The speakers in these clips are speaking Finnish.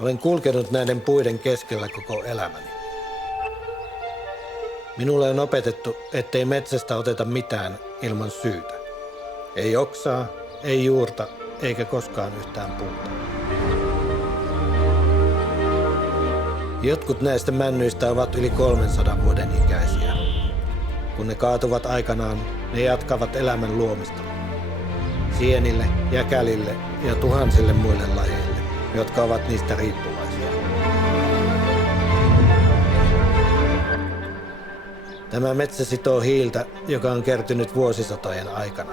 Olen kulkenut näiden puiden keskellä koko elämäni. Minulle on opetettu, ettei metsästä oteta mitään ilman syytä. Ei oksaa, ei juurta, eikä koskaan yhtään puuta. Jotkut näistä männyistä ovat yli 300 vuoden ikäisiä. Kun ne kaatuvat aikanaan, ne jatkavat elämän luomista. Sienille, jäkälille ja tuhansille muille lajeille, jotka ovat niistä riippuvaisia. Tämä metsä sitoo hiiltä, joka on kertynyt vuosisatojen aikana.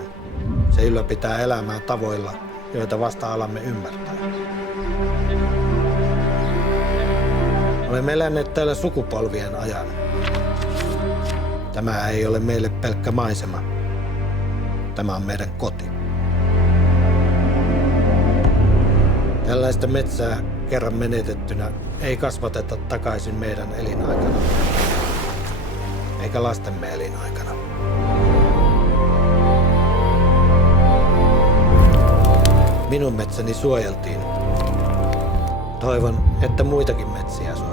Se ylläpitää elämää tavoilla, joita vasta alamme ymmärtää. Olemme eläneet täällä sukupolvien ajan. Tämä ei ole meille pelkkä maisema. Tämä on meidän koti. Tällaista metsää kerran menetettynä ei kasvateta takaisin meidän elinaikana, eikä lastemme elinaikana. Minun metsäni suojeltiin. Toivon, että muitakin metsiä suojellaan.